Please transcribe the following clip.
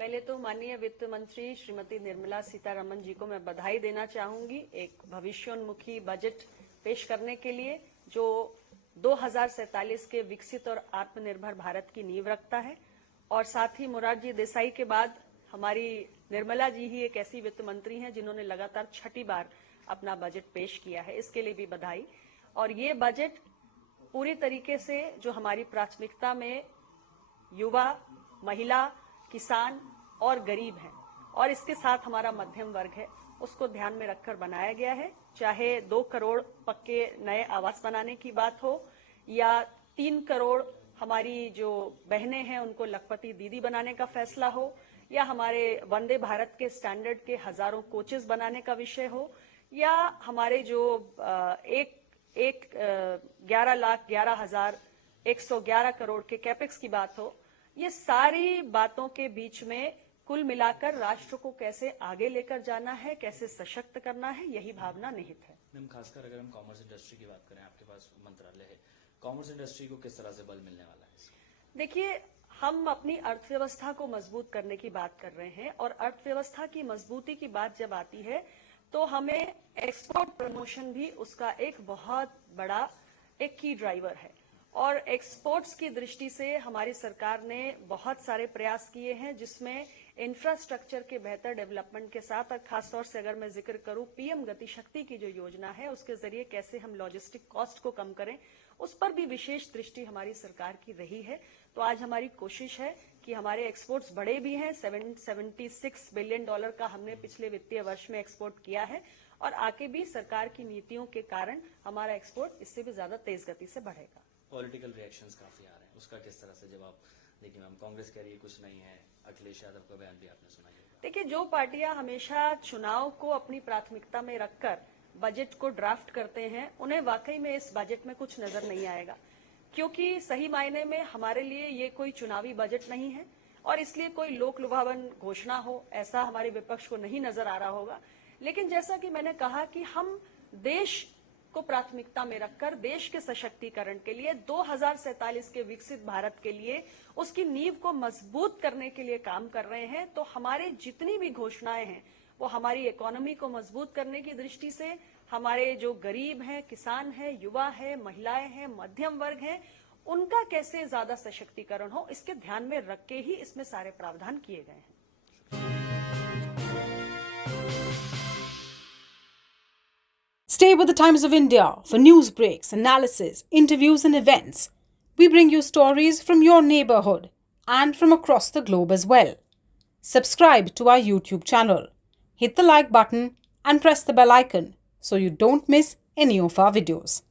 पहले तो माननीय वित्त मंत्री श्रीमती निर्मला सीतारमण जी को मैं बधाई देना चाहूंगी एक भविष्योन्मुखी बजट पेश करने के लिए जो 2047 के विकसित और आत्मनिर्भर भारत की नींव रखता है। और साथ ही मोरारजी देसाई के बाद हमारी निर्मला जी ही एक ऐसी वित्त मंत्री हैं जिन्होंने लगातार 6ठी बार अपना बजट पेश किया है, इसके लिए भी बधाई। और ये बजट पूरी तरीके से जो हमारी प्राथमिकता में युवा, महिला, किसान और गरीब हैं और इसके साथ हमारा मध्यम वर्ग है, उसको ध्यान में रखकर बनाया गया है। चाहे 2 करोड़ पक्के नए आवास बनाने की बात हो या 3 करोड़ हमारी जो बहनें हैं उनको लखपति दीदी बनाने का फैसला हो, या हमारे वंदे भारत के स्टैंडर्ड के हजारों कोचेस बनाने का विषय हो, या हमारे जो 11,11,111 करोड़ के कैपेक्स की बात हो, ये सारी बातों के बीच में कुल मिलाकर राष्ट्र को कैसे आगे लेकर जाना है, कैसे सशक्त करना है, यही भावना निहित है। मैम, खासकर अगर हम कॉमर्स इंडस्ट्री की बात करें, आपके पास मंत्रालय है, कॉमर्स इंडस्ट्री को किस तरह से बल मिलने वाला है? देखिए, हम अपनी अर्थव्यवस्था को मजबूत करने की बात कर रहे हैं और अर्थव्यवस्था की मजबूती की बात जब आती है तो हमें एक्सपोर्ट प्रमोशन भी उसका एक बहुत बड़ा एक की ड्राइवर है। और एक्सपोर्ट्स की दृष्टि से हमारी सरकार ने बहुत सारे प्रयास किए हैं, जिसमें इंफ्रास्ट्रक्चर के बेहतर डेवलपमेंट के साथ, और खासतौर से अगर मैं जिक्र करूं पीएम गति शक्ति की जो योजना है उसके जरिए कैसे हम लॉजिस्टिक कॉस्ट को कम करें, उस पर भी विशेष दृष्टि हमारी सरकार की रही है। तो आज हमारी कोशिश है कि हमारे एक्सपोर्ट्स बड़े भी हैं, $776 बिलियन का हमने पिछले वित्तीय वर्ष में एक्सपोर्ट किया है, और आगे भी सरकार की नीतियों के कारण हमारा एक्सपोर्ट इससे भी ज्यादा तेज गति से बढ़ेगा। पॉलिटिकल रिएक्शंस काफी आ रहे हैं, उसका किस तरह से जवाब? देखिए मैम, कांग्रेस कह रही है कुछ नहीं है, अखिलेश यादव का बयान भी आपने सुना ही होगा। देखिए, जो पार्टियां हमेशा चुनाव को अपनी प्राथमिकता में रखकर बजट को ड्राफ्ट करते हैं, उन्हें वाकई में इस बजट में कुछ नजर नहीं आएगा, क्योंकि सही मायने में हमारे लिए ये कोई चुनावी बजट नहीं है और इसलिए कोई लोक लुभावन घोषणा हो ऐसा हमारे विपक्ष को नहीं नजर आ रहा होगा। लेकिन जैसा कि मैंने कहा कि हम देश को प्राथमिकता में रखकर देश के सशक्तिकरण के लिए 2047 के विकसित भारत के लिए उसकी नींव को मजबूत करने के लिए काम कर रहे हैं। तो हमारे जितनी भी घोषणाएं हैं वो हमारी इकोनॉमी को मजबूत करने की दृष्टि से, हमारे जो गरीब हैं, किसान हैं, युवा हैं, महिलाएं हैं, मध्यम वर्ग हैं, उनका कैसे ज्यादा सशक्तिकरण हो, इसके ध्यान में रख के ही इसमें सारे प्रावधान किए गए हैं। Stay with the Times of India for news breaks, analysis, interviews and events. We bring you stories from your neighborhood and from across the globe as well. Subscribe to our YouTube channel. Hit the like button and press the bell icon so you don't miss any of our videos.